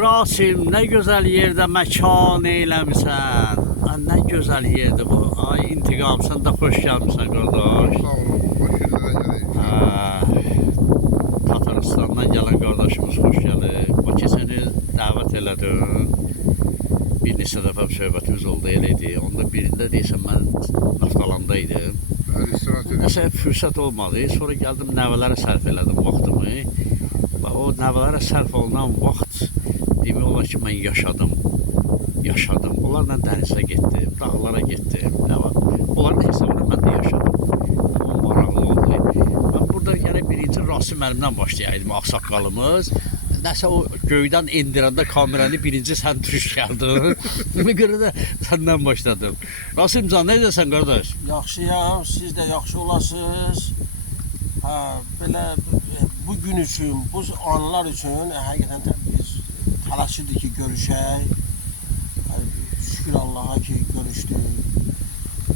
Rasim, nə gözəl yerdə məkan eyləmisən. Nə gözəl yerdir bu. Ay intiqam, sən də xoş gəlmisən qardaş. Sağ olun, baş yerlərə gələyik. Tataristandan gələn qardaşımız xoş gəlib. O keçən il dəvət elədin. Bir neçə dəfə söhbətimiz oldu, elə idi. Onda birində deyəsən mən Naftalanda idim. Nəsə fürsət olmadı. Sonra gəldim nəvələrə sərf elədim vaxtımı. Və o nəvələrə sərf olunan vaxt demək olar ki, mən yaşadım. Onlarla dənizə getdim, dağlara getdim. Onların hesabını mən də yaşadım. Amma maraqlı oldu. Mən burada yəni birinci Rasim müəllimdən başlayaydım, ağsaqqalımız. Nəsə o göydən indirəndə kameranı birinci sən tuş gəldin. Buna görə də səndən başladım. Rasimcan, nə edirsən qardaş? Yaxşıyam, siz də yaxşı olasınız. Belə bu gün üçün, bu anlar üçün həqiqətən də biz tələşirdik ki, görüşək. Şükür Allaha ki, görüşdük.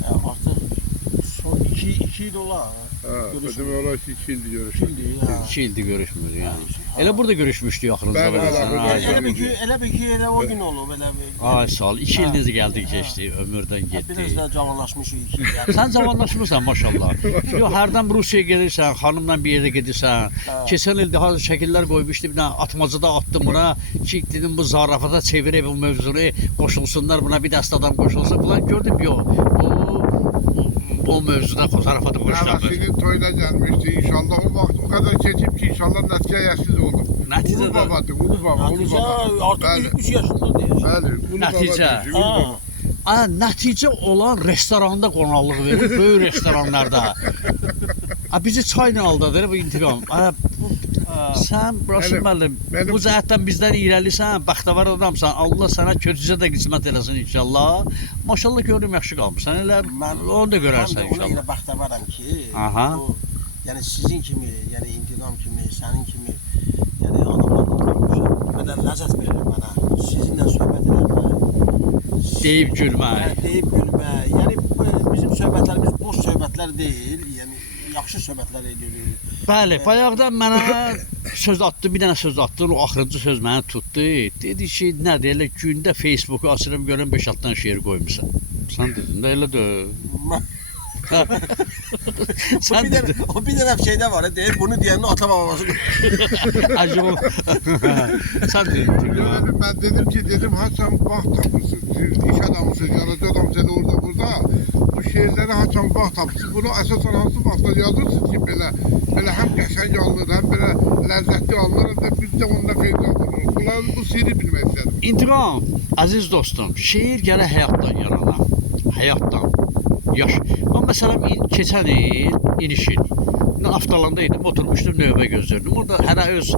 Artıq son 2 il olar. Demək olar ki, 2 ildir görüşdük. 2 ildir görüşmürük yəni. Elə burada görüşmüşdük axırıncı. Elə bir ki, elə o gün olub. Ay sağ ol, 2 il necə gəldik, keçdi, ömürdən getdi. Biraz da cavanlaşmışıq. Sən cavanlaşmırsan maşallah. Yox, hərdən Rusiyaya gelirsən, xanımla bir yerdə gedirsən. Keçən il daha şəkillər qoymuşdu, bir dənə atmacada attım buna. Ki, dedim bu zarafata çevirib bu mövzunu, qoşulsunlar buna, bir dəst adam qoşulsun. Bunlar gördüm, yox. O mövzuda zarafata qoşuldu. Nəvəsinin toyuna gəlmişdi. İnşallah o vaxt o qədər keçib ki, inşallah nəticə yaşsız oldu. Nəticə Ulu babadır, Ulu baba. Artıq 3 yaşında deyir. Bəli, Ulu Nəticə. baba. Nəticə olan restoranda qonaqlıq verir, böyük restoranlarda. Bizi çayla aldadır bu intiqam. Sən Rasim müəllim, bu cəhətdən bizdən irəlisən, bəxtəvar adamsan. Allah sənə kötücə də qismət eləsin inşallah. Maşallah görürüm yaxşı qalmışsan. Elə onu da görərsən inşallah. Mən də ona inşallah. bəxtəvaram ki, Aha. yəni sizin kimi, yəni intiqam kimi, sənin kimi, yəni adamlarla bu qədər ləzzət verir mənə. Sizinlə söhbət eləmək. Deyib gülmək. Deyib gülmək. Yəni bizim söhbətlərimiz boş söhbətlər deyil. Yəni yaxşı söhbətlər edirik. Bəli, bayaqdan mənə söz atdı, bir dənə söz atdı, o axırıncı söz mənə tutdu. Dedi ki, nədir, elə gündə Facebooku açıram, görəm 5-6 dənə şeir qoymusan. Sən dedin də, elə də. Sən dedin. O bir dənə şeydə var, deyir, bunu deyəndə ata babası. Acaba. Sən dedin. Ben dedim ki, haçan vaxt tapırsın. Siz iş adamısınız, yaratıcı adamsınız orada burada. Bu şeirleri haçan vaxt tapırsınız. Bunu əsasən hansı vaxtda yazırsınız ki, belə həm qəşəng alınır, həm belə ləzzətli alınır, həm də biz də onunla feyda alırıq. Bunların bu sirri bilmək istədim. İntiqam, əziz dostum, şeir gələ həyatdan yarana. Həyatdan. Yaş. Mən məsələn keçən il, iniş il, Naftalanda idim, oturmuşdum, növbə gözləyirdim. Orada hərə öz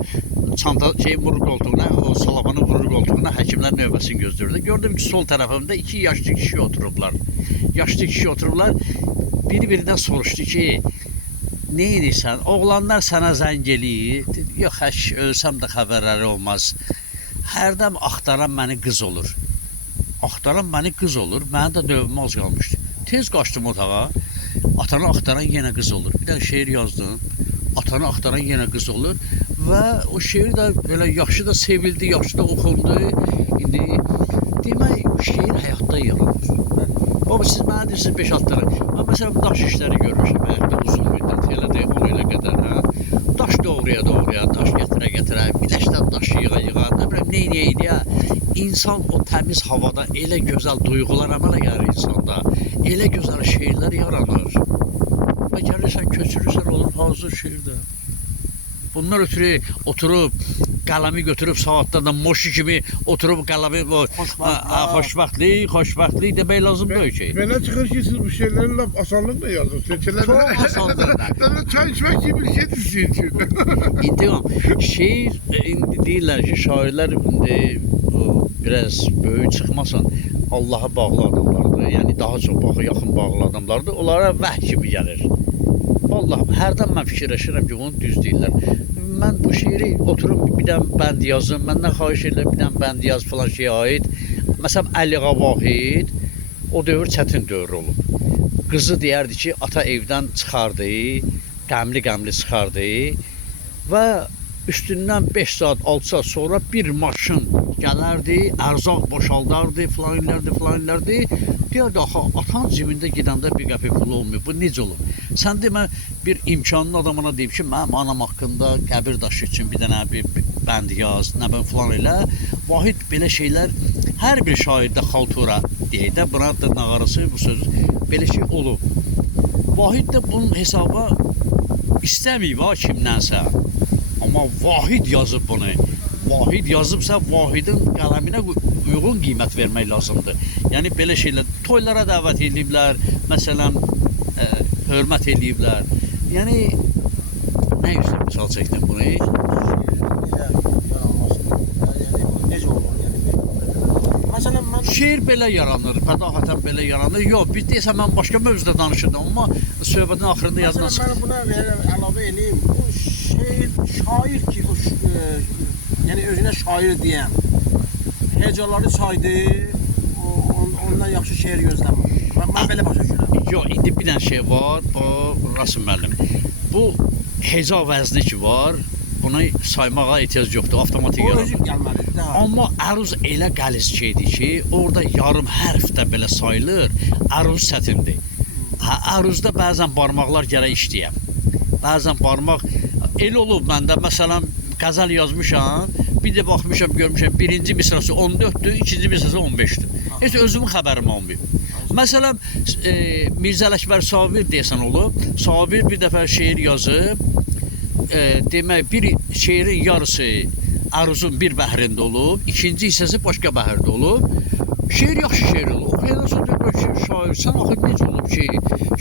çanta vurur qoltuğuna, o salafanı vurur qoltuğuna, həkimlər növbəsini gözləyirdi. Gördüm ki, sol tərəfimdə 2 yaşlı kişi oturublar. Yaşlı kişi oturublar, biri-birindən soruşdu ki, nə edirsən? Oğlanlar sənə zəng eləyir. Yox, ölsəm də xəbərləri olmaz. Hərdən axtaran məni qız olur. Axtaran məni qız olur, mənə də növbəm az qalmışdı. Tez qaçdım otağa, atanı axtaran yenə qız olur. Bir dənə şeir yazdım, atanı axtaran yenə qız olur və o şeir də belə yaxşı da sevildi, yaxşı da oxundu. İndi demək, şeir həyatda yaranır. Baba, siz mənə deyirsiniz 5-6 dənə. Mən məsələn, daş işləri görmüşəm, həyatda uzun müddət, elə də 10 ilə qədər. Daş doğruya, daş gətirə, biləşdən daş yığa, nə biləm, neynəyə. İnsan o təmiz havada elə gözəl duyğular əmələ gəlir insanda. Elə gözəl şeirlər yaranır. Və gəlirsən, köçürürsən, olur hazır şeirdə. Bunlar ötürü oturub, qələmi götürüb saatlardan moşi kimi oturub qələmi xoşbəxtlik demək lazım deyil ki. Belə çıxır ki, siz bu şeyləri laf asanlıqla yazırsınız. Çox asanlıqla. Çay içmək kimi bir şeydir sizin üçün. İntiqam, şeir, indi deyirlər ki, şairlər biraz böyük çıxmasan, Allaha bağlı adamlardır, yəni daha çox yaxın bağlı adamlardır, onlara vəh kimi gəlir. Vallahi, hərdən mən fikirləşirəm ki, onu düz deyirlər. Mən bu şeiri oturum, bir dənə bənd yazım, məndən xahiş edirlər, bir dənə bənd yaz falan şeyə aid. Məsələn, Əli Vahid, o dövr çətin dövr olub. Qızı deyərdi ki, ata evdən çıxardı, qəmli çıxardı və üstündən 5 saat, 6 saat sonra bir maşın gələrdi, ərzaq boşaldardı, filan illərdi. Deyərdi, axı, atan cibində gedəndə bir qəpik pulu olmuyor. Bu necə olur? Sən demə, bir imkanlı adamına deyib ki, mənim anam haqqında qəbir daşı üçün bir dənə bir bənd yaz, nə ben filan elə. Vahid belə şeylər hər bir şairdə xaltura deyək də, buna da nağarısı bu söz belə şey olub. Vahid də bunun hesaba istəməyib ha kimdənsə. Amma Vahid yazıb bunu. Vahid yazıbsa Vahidin qələminə uyğun qiymət vermək lazımdır. Yəni belə şeylər toylara dəvət ediblər, məsələn, hörmət ediblər. Yəni nə üzrə misal çəkdim bunu? Necə olur yəni? Məsələn mən Şeir belə yaranır, bədahətən belə yaranır. Yox, biz deyəsən mən başqa mövzuda danışırdım, amma söhbətin axırında yadına Məsələn, mən buna əlavə edeyim. Bu şair ki, yəni özünə şair deyən, hecaları saydı, ondan yaxşı şeir gözləmir. Mən belə başa düşürəm. Yox, indi bir dənə şey var, bu Rasim müəllim. Bu heca vəzni ki var, bunu saymağa ehtiyac yoxdur, avtomatik O yaranır. özü gəlməlidir də. Amma əruz elə qəliz şeydir ki, orada yarım hərf də belə sayılır, əruz çətindir. Əruzda bəzən barmaqlar gərək işləyə. Bəzən barmaq elə olub məndə, məsələn, qəzəl yazmışam, bir də baxmışam, görmüşəm, birinci misrası 14-dür, ikinci misrası 15-dir. Heç özümün xəbərim olmuyor. Məsələn, Mirzə Ələkbər Sabir deyəsən olub, Sabir bir dəfə şeir yazıb, demək, bir şeirin yarısı əruzun bir bəhrində olub, ikinci hissəsi başqa bəhrdə olub. Şeir yaxşı şeir olub. Oxuyandan sonra deyir ki, şair, sən axı necə olub ki,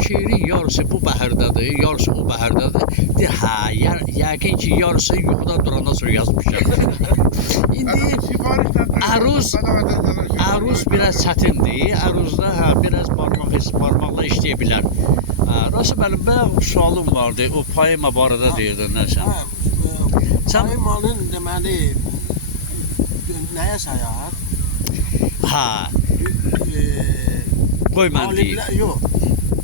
şeirin yarısı bu bəhirdədir, yarısı o bəhirdədir. Deyir, hə, yəqin ki, yarısı yuxuda durandan sonra yazmışam. İndi əruz biraz çətindir. Əruzda biraz barmaqla işləyə bilər. Rasim müəllim, bayaq sualım vardı, o poema barədə deyirdin, nəsən? Sən poemanın deməli nəyə sayar? Hə. Qoy mən deyim. Yox.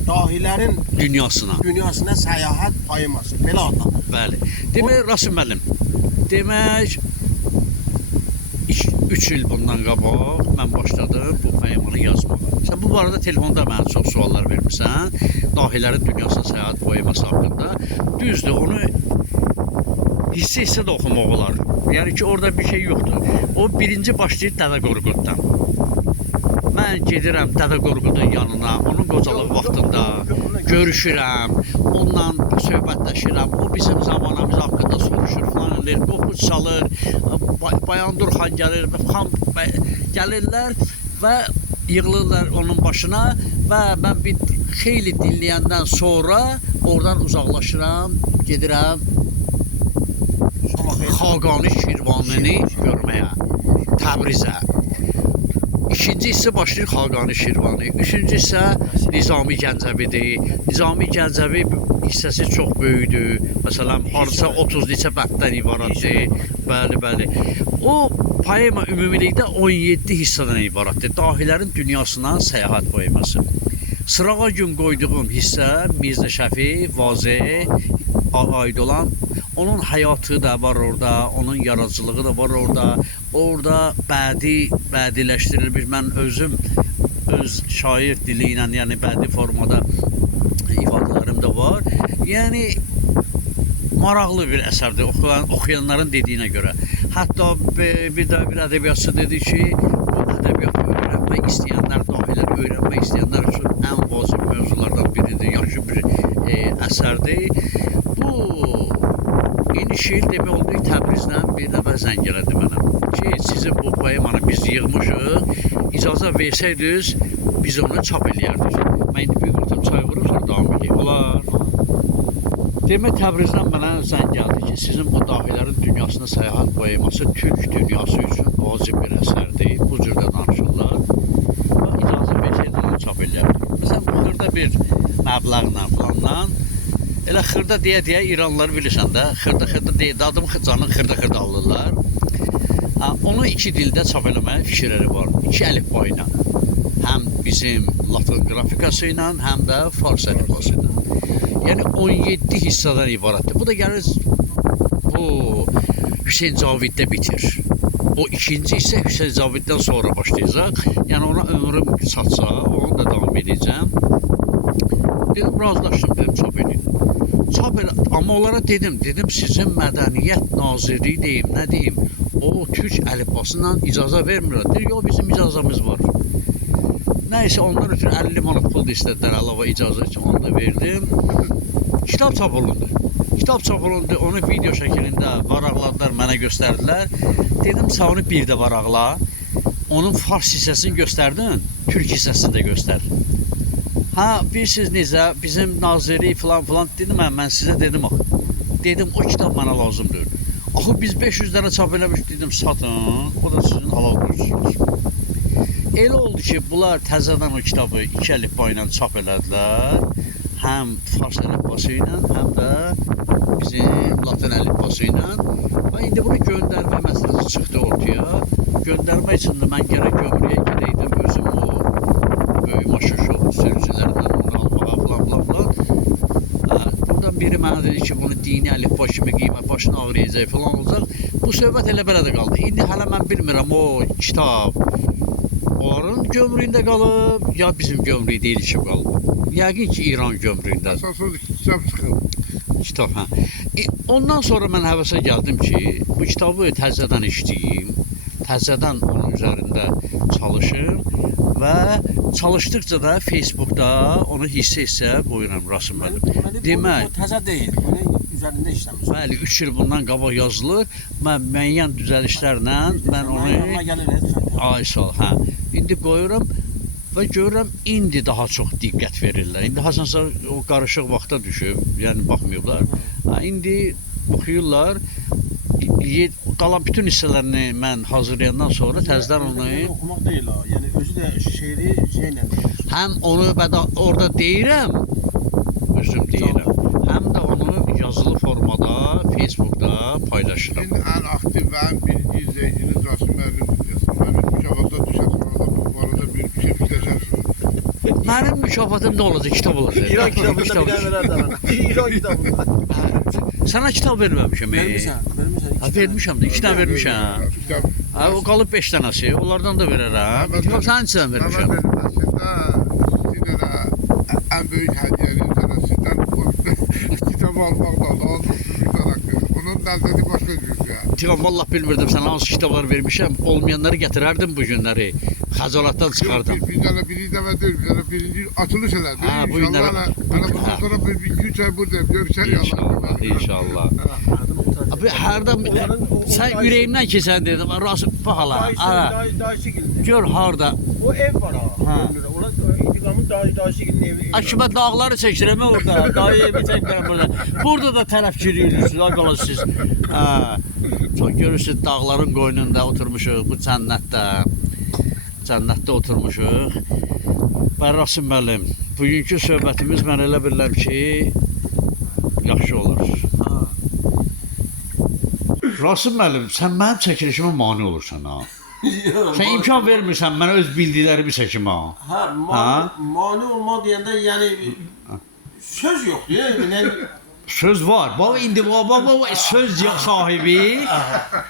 Dahilərin dünyasına səyahət poeması. Belə adlanır. Bəli. Demək, Rasim müəllim, demək 3 il bundan qabaq mən başladım bu poemanı yazmağa. Sən bu barədə telefonda mənə çox suallar vermirsən. Dahilərin dünyasına səyahət poeması haqqında. Düzdür, onu hissə-hissə də oxumaq olar. Yəni ki, orada bir şey yoxdur. O birinci başlayır Dədə Qorquddan. Mən gedirəm Dədə Qorqudun yanına, onun qocalıq vaxtında görüşürəm, onunla söhbətləşirəm, o bizim zamanımız haqqında soruşur, falan edir, qoxu çalır, Bayandur xan gəlir, xan gəlirlər və yığılırlar onun başına və mən bir xeyli dinləyəndən sonra oradan uzaqlaşıram, gedirəm Xaqani Şirvanini görməyə, Təbrizə. İkinci hissə başlayır Xaqani Şirvani, üçüncü hissə Nizami Gəncəvidir. Nizami Gəncəvi hissəsi çox böyükdür. Məsələn, hardasa 30 neçə bənddən ibarətdir. Bəli. O poema ümumilikdə 17 hissədən ibarətdir. Dahilərin dünyasına səyahət poeması. Sırağa gün qoyduğum hissə Mirzə Şəfi, Vazeh aid olan, onun həyatı da var orada, onun yaradıcılığı da var orada. Orada bədiləşdirilmiş, mən özüm öz şair dili ilə, yəni bədi formada ifadələrim də var. Yəni maraqlı bir əsərdir oxuyanların dediyinə görə. Hətta bir ədəbiyyatçı dedi ki, bu ədəbiyyatı öyrənmək istəyənlər, dahilər öyrənmək istəyənlər üçün ən vacib mövzulardan biridir, yaxşı bir əsərdir. Bu İnişil demək oldu ki, Təbrizdən bir dəfə zəng elədi mənə ki, sizin bu poemanı biz yığmışıq, icazə versəydiniz, biz onu çap eləyərdik. Mən indi bir qurtum çay vurup sonra davam edeyim. Olar. Demək, Təbrizdən mənə zəng gəldi ki, sizin bu dahilərin dünyasına səyahət poeması Türk dünyası üçün vacib bir əsərdir. Bu cürdə danışırlar. Və icazə versəydiniz, onu çap eləyərdik. Məsələn, bu xırda bir məbləğlə falandan, elə xırda deyə İranlıları bilirsən də, xırda deyə adım canın xırda alırlar. Onu iki dildə çap eləməyə fikirləri var. İki əlifba ilə. Həm bizim latın qrafikası ilə, həm də fars əlifbası ilə. Yəni 17 hissədən ibarətdir. Bu da gəlir bu Hüseyn Caviddə bitir. O ikinci isə Hüseyn Caviddən sonra başlayacaq. Yəni ona ömrüm çatsa, onu da davam edəcəm. Dedim, razılaşdım, dedim, çap edin. Çap elə, amma onlara dedim, sizin Mədəniyyət Nazirliyi deyim, nə deyim, o türk əlifbasından icazə vermirlər. Deyir, yox, bizim icazəmiz var. Nəysə, onlar üçün 50 manat pul da istədilər, əlavə icazə üçün, onu da verdim. Kitab çap olundu. Kitab çap olundu, onu video şəklində varaqladılar, mənə göstərdilər. Dedim, sən onu bir də varaqla, onun fars hissəsini göstərdin, türk hissəsini də göstər. Ha, bilirsiniz necə, bizim naziri filan dedim, mən sizə dedim axı. Dedim, o kitab mənə lazımdır. Axı biz 500 dənə çap eləmiş, dedim, satın, o da sizin halal görürsünüz. Elə oldu ki, bunlar təzədən o kitabı 2 əlifba ilə çap elədilər. Həm fars əlifbası ilə, həm də bizim latın əlifbası ilə. Və indi bunu göndərmə məsələsi çıxdı ortaya. Göndərmə üçün də mən gərək gömrüyə gedəydim, özüm o böyük maşın sürücülərindən onu almağa filan. Buradan biri mənə dedi ki, bunu dini əlifba kimi qiymət başına ağrıyacaq filan olacaq. Bu söhbət elə belə də qaldı. İndi hələ mən bilmirəm o kitab onların gömrüyündə qalıb, ya bizim gömrüyü deyil ki qalıb. Yəqin ki, İran gömrüyündə. Əsasında kitab çıxıb. Kitab, hə. Ondan sonra mən həvəsə gəldim ki, bu kitabı təzədən işləyim, təzədən onun üzərində çalışım və çalışdıqca da Facebookda onu hissə qoyuram Rasim müəllim. Demək, o təzə deyil, bunu üzərində işləmiş. Bəli, 3 il bundan qabaq yazılır. Mən müəyyən düzəlişlərlə mən onu ay sağ ol, hə. İndi qoyuram və görürəm indi daha çox diqqət verirlər. İndi hasansa o qarışıq vaxta düşüb, yəni baxmıyıblar. İndi oxuyurlar. Qalan bütün hissələrini mən hazırlayandan sonra təzədən onu oxumaq deyil o. Yəni özü də şeiri şeylə deyir. Həm onu orada deyirəm, özüm deyirəm. Həm də onu yazılı formada Facebookda paylaşıram. Sizin ən aktiv və ən birinci izləyiciniz Rasim müəllimdir. Mənim mükafatda düşəsiniz, bu arada bir şey fikirləşərsiniz. Mənim mükafatım da olacaq, kitab olacaq. İran kitabında bir dənə də. İran kitabında. Sənə kitab verməmişəm. Vermişəm. Ha, vermişəm də, 2 dənə vermişəm. Ha, o qalıb 5 dənəsi, onlardan da verərəm. Kitab sənin üçün vermişəm. Sizdə də ən böyük hədiyyəniz sizdən kitab almaqdan almışsınız. Bunun nəzəri başqa cüzdür. Tiqam, vallah bilmirdim sənə hansı kitablar vermişəm. Olmayanları gətirərdim bu günləri. Xəcalatdan çıxardım. Bir dənə birinci açılış elədi. Ha, bu günlər. Bundan sonra bir 2-3 ay buradayım. Görüşər İnşallah. Abi hərdən sən ürəyimdən keçən dedim. Rasim bax hala. Gör harda. O ev var ha. Ona İntiqamın dayısigilin evi. Akıma dağları çəkirəm orada. Dayı evi çəkirəm burada. Burada da tərəfkir edirsiniz, qalırsınız. Ha. Çox görürsünüz dağların qoynunda oturmuşuq bu cənnətdə. Cənnətdə oturmuşuq. Və Rasim müəllim, bugünkü söhbətimiz mən elə bilirəm ki, yaxşı olur. Rasim müəllim, sən mənim çəkilişimə mane olursan ha. Sən imkan vermirsən mənə öz bildiklərimi çəkim ha. Mane olma deyəndə yəni söz yoxdur. Söz var. Bax indi söz yox sahibi.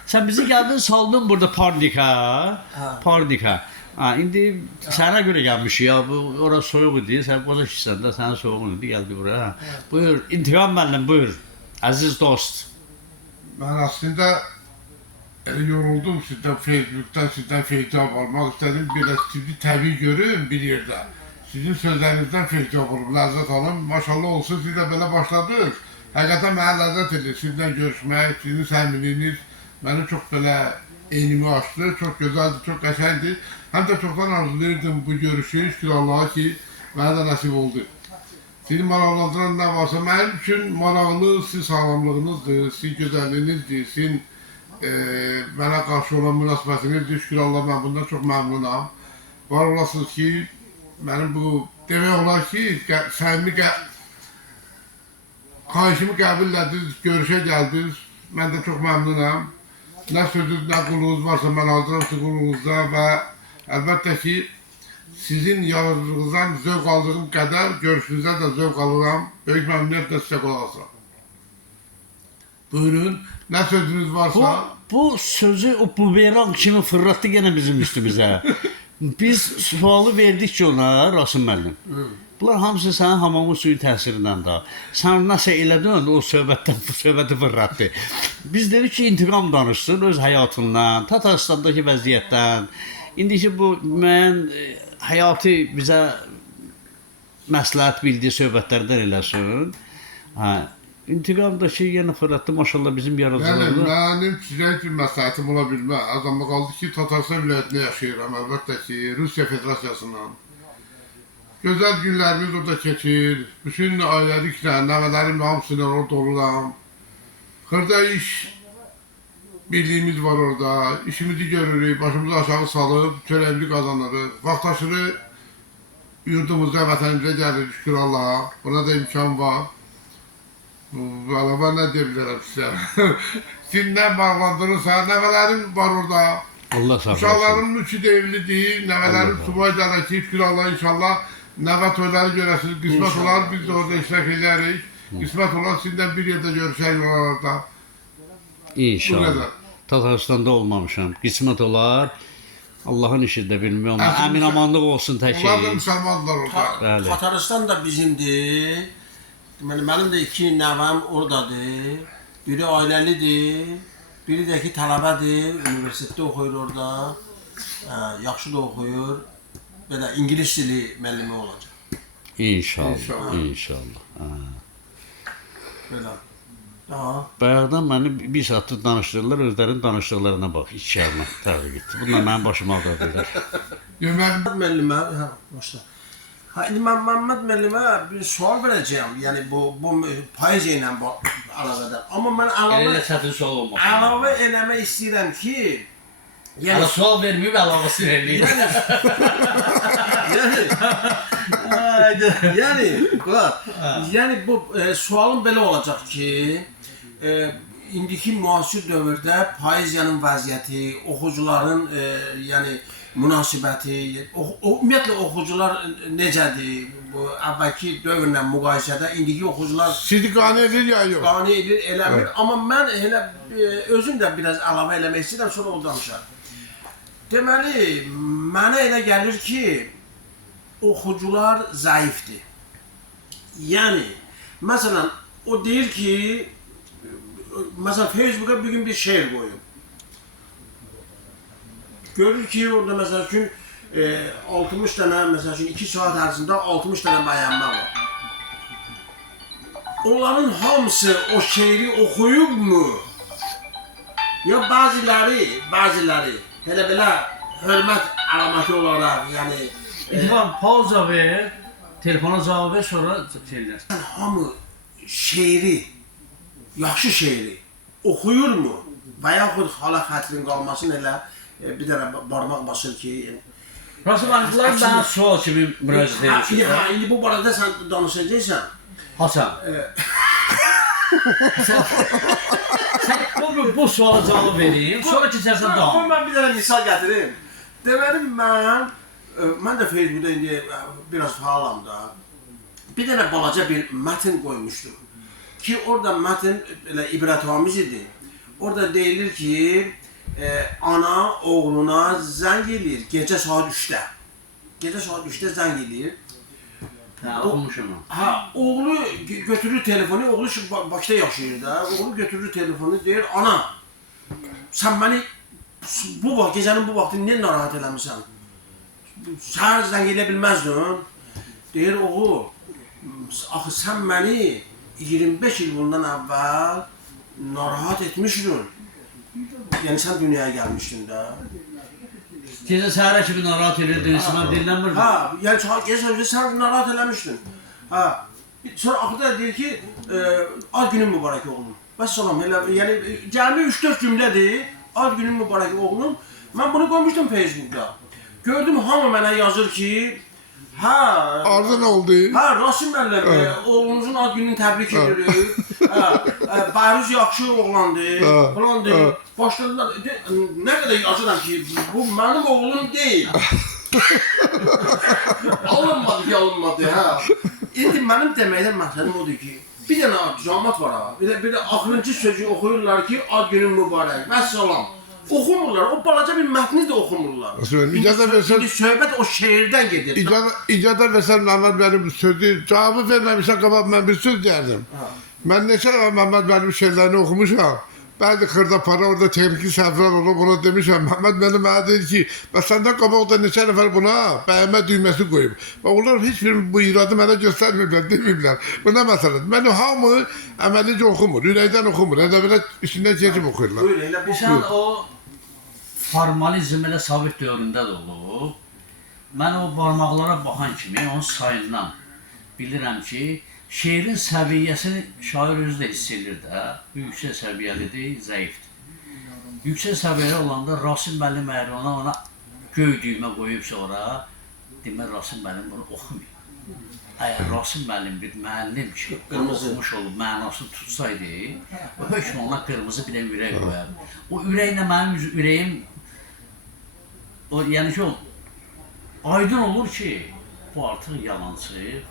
Sən bizi gəldin saldın burada Parnika. İndi sənə görə gəlmişik ya. Orası soyuq idi. Sən burada işləndə sənin soyuğun idi. Gəldi buraya. Buyur. İntiqam müəllim, buyur. Əziz dost. Mən aslında yoruldum sizdən Facebook'tan, sizdən feydab almaq istədim. Belə sizi təbii görün bir yerdə. Sizin sözlərinizdən feydab olub, ləzzət alım. Maşallah olsun, siz də belə başladınız. Həqiqətən mənə ləzzət edir. Sizlə görüşmək, sizin səmiminiz mənim çox belə eynimi açdı. Çox gözəldir, çox qəşəngdir. Həm də çoxdan arzulayırdım bu görüşü. Şükür Allah'a ki, mənə də nəsib oldu. Sizi maraqlandıran nə varsa, mənim üçün maraqlı sizin sağlamlığınızdır, sizin gözəlliyinizdir, sizin mənə qarşı olan münasibətinizdir. Şükür Allah, mən bundan çox məmnunam. Var olasınız ki, mənim bu demək olar ki, səmimi xahişimi qəbul ediniz, görüşə gəldiniz. Mən də çox məmnunam. Nə sözünüz, nə qulluğunuz varsa mən hazıram sizin qulluğunuzda və əlbəttə ki, sizin yaradıcılığınızdan zövq aldığım qədər görüşünüzdən də zövq alıram. Böyük məmnuniyyətlə sizə qulaq asıram. Buyurun, Nə sözünüz Bu, varsa. bu sözü o bumerang kimi fırlattı gene bizim üstümüze. Biz sualı verdik ki ona, Rasim müəllim. Bunlar hamısı sənin hamamın suyu təsirindən da. Sən nəsə elədin, o söhbətdən bu söhbəti fırlatdı. Biz dedik ki, intiqam danışsın öz həyatından, Tataristandakı vəziyyətdən. İndiki bu müəyyən həyatı bizə məsləhət bildiyi söhbətlərdən eləsin. Hə, intiqamdakı yenə fırlatdı, maşallah bizim Yəni, yaradıcılığımız. mənim sizə heç bir məsləhətim ola bilməz. Adamı qaldı ki, Tatarstan vilayətində yaşayıram, əlbəttə ki, Rusiya Federasiyasından. Gözəl günlərimiz orada keçir. Bütün ailəliklə, nəvələrimlə hamısıyla orada oluram. Xırda iş birliyimiz var orada. İşimizi görürük, başımızı aşağı salıb, çörəyimizi qazanırıq. Vaxtaşırı yurdumuzda, vətənimizə gəlirik, şükür Allaha. Buna da imkan var. Valla ben ne diyebilirim size? Sindən bağlandırırsa, nəvələrim var orada. Allah sağ olsun. Uşaqlarımın üçü de evli değil, nəvələrim subay dərəki, şükür Allah inşallah. Nəvə toyları görəsiniz, qismət olar, biz de orada iştirak edərik. Qismət olar, sizinlə bir yerdə görüşək oralarda. Bu İnşallah. qədər. Tataristanda olmamışam. Qismət olar. Allahın işi də bilmirəm. Əmin- Əmin amanlıq olsun tək Onlar da şey. müsəlmanlar orada. Bəli. Tataristan da bizimdir. Deməli, mənim də iki nəvəm oradadır. Biri ailəlidir, biri də ki tələbədir, universitetdə oxuyur orada. Yaxşı da oxuyur. Belə ingilis dili müəllimi olacaq. İnşallah. İnşallah. İnşallah. Hə. Belə. Daha Bayaqdan məni bir saatdır danışdırırlar, özlərinin danışdıqlarına bax. İki kəlmə təqdim etdi. Bunlar mənim başıma ağrıdırlar. Yemək müəllimə, hə, başla. Ha, indi mən Məmməd müəllimə bir sual verəcəyəm. Yəni bu poeziya ilə əlaqədar. Amma mən çətin sual olmaz. əlavə eləmək istəyirəm ki, yəni sual verməyib əlavəsini eləyir. yəni bu sualım belə olacaq ki, indiki müasir dövrdə poeziyanın vəziyyəti, oxucuların yəni münasibəti, ümumiyyətlə oxucular necədir? Bu əvvəlki dövrlə müqayisədə indiki oxucular sizi qane edir ya yox? qane edir, eləmir. Amma mən elə özüm də biraz əlavə eləmək istəyirəm, sonra o danışar. Deməli, mənə elə gəlir ki, oxucular zəifdir. Yəni, məsələn, o deyir ki, məsələn, Facebook'a bir gün bir şeir qoyub. Görür ki, orada məsəl üçün 60 dənə, məsəl üçün 2 saat ərzində 60 dənə bəyənmə var. Onların hamısı o şeiri oxuyubmu? Ya bəziləri elə belə hörmət əlaməti olaraq, yəni İlvan pauza ver, telefona cavab ver, sonra şeylər. hamı şeiri, yaxşı şeiri oxuyurmu? Və yaxud hala xətrin qalmasın elə bir dənə barmaq basır ki, Rasim Anıqlar mənə sual kimi müraciət edir. indi bu barədə sən danışacaqsan. Hasan. Sən bu suala cavab vereyim, sonra keçərsən daha. Mən bir dənə misal gətirim. Deməli, mən də Facebookda indi biraz faalam da. Bir dənə balaca bir mətn qoymuşdum. Ki, orada mətn elə ibrətamiz idi. Orada deyilir ki, ana oğluna zəng eləyir gecə saat 3-də. Gecə saat 3-də zəng eləyir. Hə, oxumuşam. Ha, oğlu götürür telefonu, oğlu Bakıda yaşayır da. Oğlu götürür telefonu, deyir, ana, sən məni gecənin bu vaxtını niyə narahat eləmirsən? Səhər zəng elə bilməzdin. Deyir, oğul, axı sən məni 25 il bundan əvvəl narahat etmişdin. Yəni sən dünyaya gəlmişdin də. Gecə səhərə kimi narahat edirdin, mən dinlənmirdim. Ha, yəni gecə sən narahat eləmişdin. Ha. Sonra axırda deyir ki, ad günün mübarək oğlum. Vəssalam, yəni cəmi 3-4 cümlədir. Ad günün mübarək oğlum. Mən bunu qoymuşdum Facebookda. Gördüm hamı mənə yazır ki, hə, Arzu nə oldu? hə, Rasim müəllim, oğlunuzun ad gününü təbrik edirik. Bəhruz yaxşı oğlandır, falandır. Başladılar, nə qədər yazıram ki, bu mənim oğlum deyil. Alınmadı ki, alınmadı, hə. İndi mənim deməkdən məqsədim odur ki, Bir dənə cəmaət var ha. Bir də axırıncı sözü oxuyurlar ki, ad günün mübarək. Vəssalam. Oxumurlar. O balaca bir mətni də oxumurlar. İcazə versən, İndi söhbət o şeirdən gedir. icazə versən Məhəmməd müəllim sözü, cavabı verməmişsə qabaq mən bir söz deyərdim. Mən neçə dəfə Məhəmməd müəllim şeirlərini oxumuşam. Bəzi xırda para orada texniki səhvlər olub, ona demişəm. Məhəmməd müəllim mənə dedi ki, bəs səndən qabaqda neçə nəfər buna bəyənmə düyməsi qoyub. Və onlar heç bir bu iradı mənə göstərməyiblər, deməyiblər. Bu nə məsələdir? Mən hamı əməlicə oxumur, ürəkdən oxumur, ədəbiyyat içindən keçib oxuyurlar. Buyurun, elə bu Sən o formalizm elə Sovet dövründə də olub. Mən o barmaqlara baxan kimi onun sayından bilirəm ki, şeirin səviyyəsini şair özü də hiss edir də. Yüksək səviyyəlidir, zəifdir. Yüksək səviyyəli olanda Rasim müəllim əgər ona göy düymə qoyub sonra, demək Rasim müəllim bunu oxumayıb. Əgər Rasim müəllim bir müəllim ki, oxumuş olub, mənasını tutsaydı, o hökm ona qırmızı bir də ürək qoyar. O ürəklə mənim ürəyim, yəni ki, aydın olur ki, bu artıq yalançı.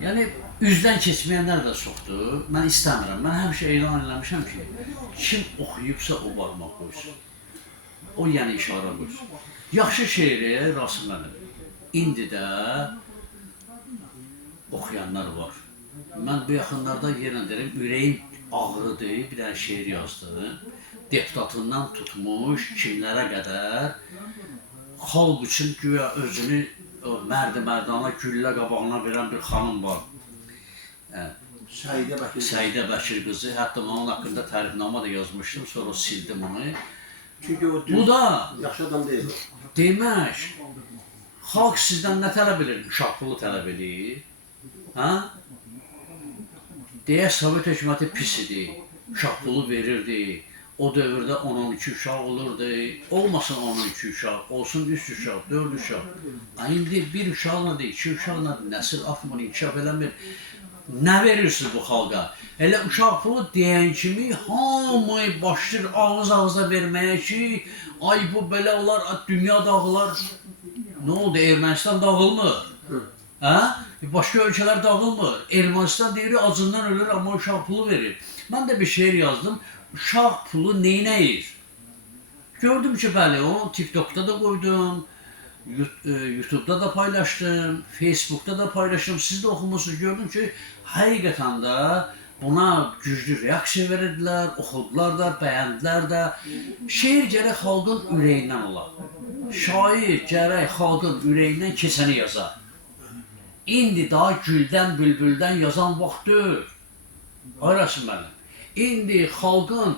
Yəni, üzdən keçməyənlər də çoxdur. Mən istəmirəm. Mən həmişə elan eləmişəm ki, kim oxuyubsa o barmaq qoysun. O yəni işarə qoysun. Yaxşı şeiri Rasim müəllim. İndi də oxuyanlar var. Mən bu yaxınlarda yerlə deyirəm, ürəyim ağrıdır, bir dənə şeir yazdım. Deputatından tutmuş kimlərə qədər xalq üçün güya özünü mərdi-mərdana güllə qabağına verən bir xanım var. Səidə Bəkir qızı. Hətta onun haqqında tərifnamə də yazmışdım, sonra sildim onu. Çünki o Bu da yaxşı adam deyil. demək, xalq sizdən nə tələb edir? Uşaq pulu tələb edir. Hə? Deyə Sovet hökuməti pis idi. Uşaq pulu verirdi. O dövrdə 10-12 uşaq olurdu. Olmasın 12 uşaq, olsun 3 uşaq, 4 uşaq. İndi bir uşaqla da 2 uşaqla nəsil artmır, inkişaf eləmir. Nə verirsiniz bu xalqa? Elə uşaq pulu deyən kimi hamı başlayır ağız-ağıza verməyə ki, ay bu belə olar, dünya dağılar. Nə oldu? Ermənistan dağılmır. Hə? Başqa ölkələr dağılmır. Ermənistan deyir, acından ölür, amma uşaq pulu verir. Mən də bir şeir yazdım. Uşaq pulu neynəyir? Gördüm ki, bəli, onu TikTok'da da qoydum, YouTube'da da paylaşdım, Facebook'da da paylaşdım. Siz də oxumusunuz, gördüm ki, həqiqətən də buna güclü reaksiya verirdilər, oxudular da, bəyəndilər də. Şeir gərək xalqın ürəyindən olar. Şair gərək xalqın ürəyindən keçəni yazar. İndi daha güldən, bülbüldən yazan vaxtdır. Ay Rasim müəllim. İndi xalqın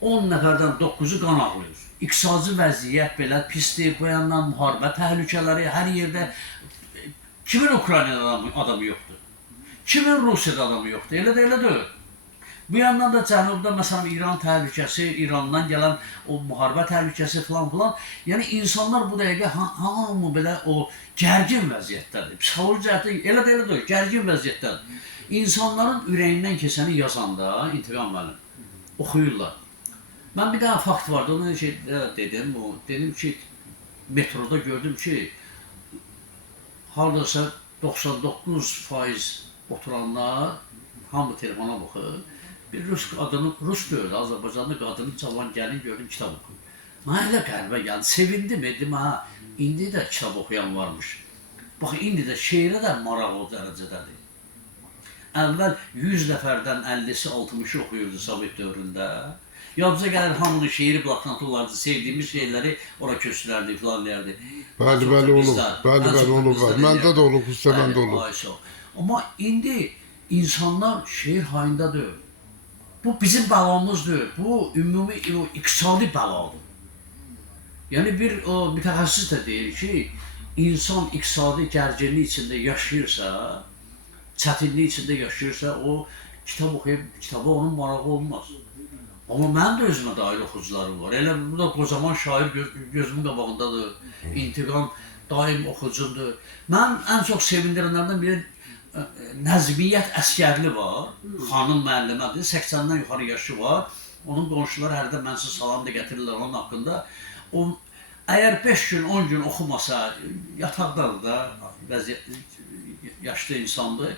10 nəfərdən 9-u qan ağlayır. İqtisadi vəziyyət belə pisdir, bu yandan müharibə təhlükələri hər yerdə. Kimin Ukraynada adamı yoxdur? Kimin Rusiyada adamı yoxdur? Elə də elə deyil. Bu yandan da cənubda məsələn İran təhlükəsi, İrandan gələn o müharibə təhlükəsi filan. Yəni insanlar bu dəqiqə hamı belə o gərgin vəziyyətdədir. Psixoloji cəhətdə elə də elə deyil, gərgin vəziyyətdədir. İnsanların ürəyindən keçəni yazanda İntiqam müəllim oxuyurlar. Mən bir daha fakt vardı, onu dedim ki, metroda gördüm ki, hardasa 99% oturanlar hamı telefona baxır. Bir Rus gördü, Azərbaycanlı qadını, cavan gəlin gördüm, kitab oxuyur. Mənə elə qəribə gəldi, sevindim, dedim, ha, indi də kitab oxuyan varmış. Bax, indi də şeirə də maraq o dərəcədədir. Əvvəl 100 nəfərdən 50-si, 60-ı oxuyurdu Sovet dövründə. Yadımıza gəlir hamının şeiri bloknotı olardı, sevdiyimiz şeyləri ora köçürərdi, filan deyərdi. Bəli, olub. Bəli, olub. Məndə də olub, xüsusən məndə olub. Amma indi insanlar şeir hayındadır. Bu bizim bəlamızdır. Bu ümumi iqtisadi bəladır. Yəni bir mütəxəssis də deyir ki, insan iqtisadi gərginlik içində yaşayırsa, çətinlik içində yaşayırsa, o kitab oxuyub, kitaba onun marağı olmaz. Amma mənim də özümə dair oxucularım var. Elə bu da qocaman şair gözümün qabağındadır. İntiqam daim oxucumdur. Mən ən çox sevindirənlərdən biri Nəzmiyyət Əskərli var. Xanım müəllimədir, 80-dən yuxarı yaşı var. Onun qonşuları hərdə mən sizə salam da gətirirlər onun haqqında. Əgər 5 gün, 10 gün oxumasa, yataqdadır da, yaşlı insandır.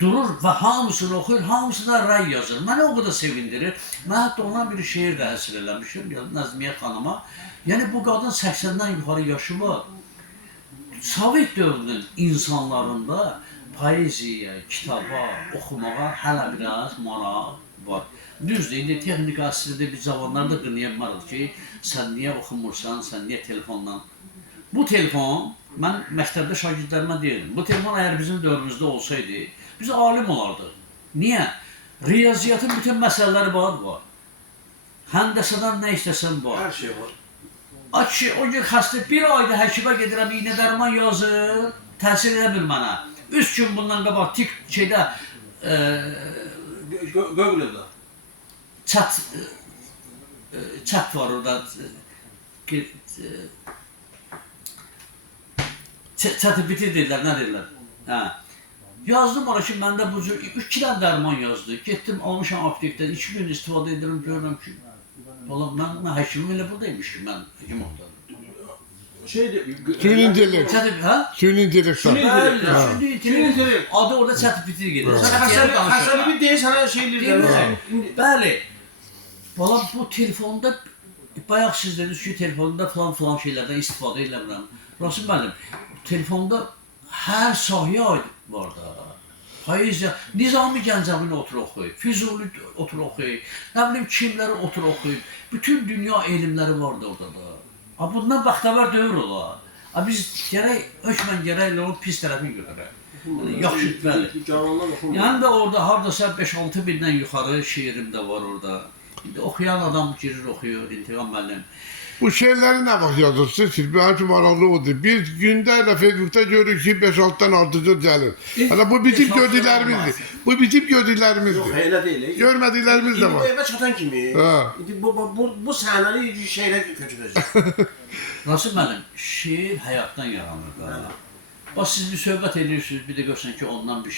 durur və hamısını oxuyur, hamısına rəy yazır. Məni o qədər sevindirir. Mən hətta ona bir şeir də həsr eləmişim Nəzmiyə xanıma. Yəni bu qadın 80-dən yuxarı yaşı var. Sovet dövrünün insanlarında poeziyaya, kitaba, oxumağa hələ biraz maraq var. Düzdür, indi texnika əsrində bir zamanlar da qınayamaırıq ki, sən niyə oxumursan, sən niyə telefonla. Bu telefon, mən məktəbdə şagirdlərimə deyirdim, bu telefon əgər bizim dövrümüzdə olsaydı, biz alim olardıq. Niyə? Riyaziyyatın bütün məsələləri var. Həndəsədən nə istəsən var. Hər şey var. Açı, o gün xəstə bir ayda həkimə gedirəm, iynə dərman yazır, təsir eləmir mənə. 3 gün bundan qabaq tik şeydə Google-da. Chat var orada. Chatı bitirdirlər, nə deyirlər? Hə. Yazdım ona ki, məndə bu cür 2 dənə dərman yazdı. Getdim, almışam aptekdən, 2 gün istifadə edirəm, görürəm ki, mən həkimim elə buradaymış ki, mən həkim oxudım. Süni intellekt. Hə? Süni intellekt. Bəli, süni intellekt. Adı orada chat bitir gedir. Həsəbi bir deyir, sənə şey deyirlər. Bəli. Bala bu telefonda, bayaq siz dediniz ki, telefonda falan şeylərdən istifadə eləmirəm. Rasim müəllim, telefonda hər sahəyə aid var da. Poeziya, Nizami Gəncəvini otur oxuyub, Füzuli otur oxuyub, nə bilim kimləri otur oxuyub. Bütün dünya elmləri var da orada da. Bundan bəxtəvər dövr olar. Biz hökmən gərək onun pis tərəfini görərək. Yaxşı, bəli. Yəni də orada hardasa 5-6 bindən yuxarı şeirim də var orada. İndi oxuyan adam girir oxuyur, İntiqam müəllim. Bu şeyleri ne bak yazırsın siz? Belki maraqlı odur. Biz günde Facebook'ta görürük ki 5-6'dan artıcı gelir. Hala bu bizim gördüklerimizdir. Bu bizim gördüklerimizdir. Yox, elə deyil. Görmediklerimiz de İndi bu var. evə çatan kimi, indi bu səhnəni şeylə köçürəcək. Rasim müəllim, şeir həyatdan yaranır da. Bax siz bir söhbət edirsiniz, bir də görsən ki ondan bir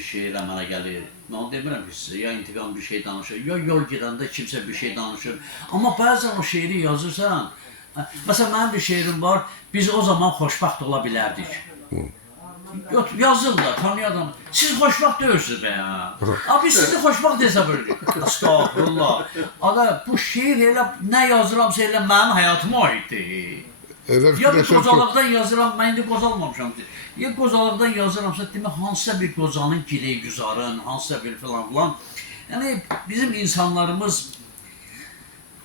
şey əmələ gəlir. Mən onu demirəm ki sizə, ya İntiqam bir şey danışır, ya yol gedəndə kimsə bir şey danışır. Amma bəzən o şeiri yazırsan, məsələn mənim bir şeirim var, biz o zaman xoşbəxt ola bilərdik. Yazın da, tanıyadım. Siz xoşbəxt deyilsiniz be ya. Biz sizi xoşbəxt hesab edirik. Estağfurullah. Ada bu şeir elə nə yazıramsa elə mənim həyatıma aiddir. Ya bir qocalıqdan yazıram, mən indi qocalmamışam. Ya qocalıqdan yazıramsa, demək hansısa bir qocanın gileyi güzarın, hansısa bir filan. Yəni bizim insanlarımız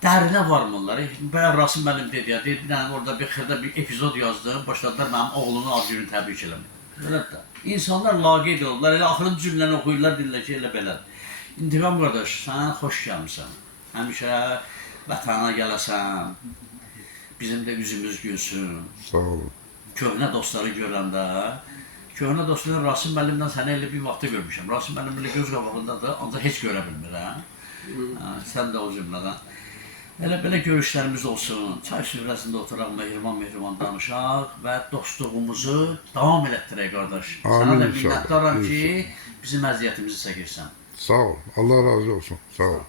dərinə varmırlar. Bəyan Rasim müəllim dedi ya, bir dənə orada bir xırda bir epizod yazdım, başladılar mənim oğlumun ad gününü təbrik eləmək. Elə də. İnsanlar laqeyd olurlar, elə axırın cümləni oxuyurlar, deyirlər ki, elə belə. İntiqam qardaş, sən xoş gəlmişsən. Həmişə vətana gələsən. Bizim də üzümüz gülsün. Sağ olun. Köhnə dostları görəndə, köhnə dostları Rasim müəllimdən səni elə bir vaxtda görmüşəm. Rasim müəllim elə göz qabağındadır, ancaq heç görə bilmir, hə? Sən də o cümlədən. Elə belə görüşlərimiz olsun, çay süfrəsində oturaq, mehriban danışaq və dostluğumuzu davam elətdirək, qardaş. Sənə də minnətdaram ki, bizim əziyyətimizi çəkirsən. Sağ ol. Allah razı olsun. Sağ ol.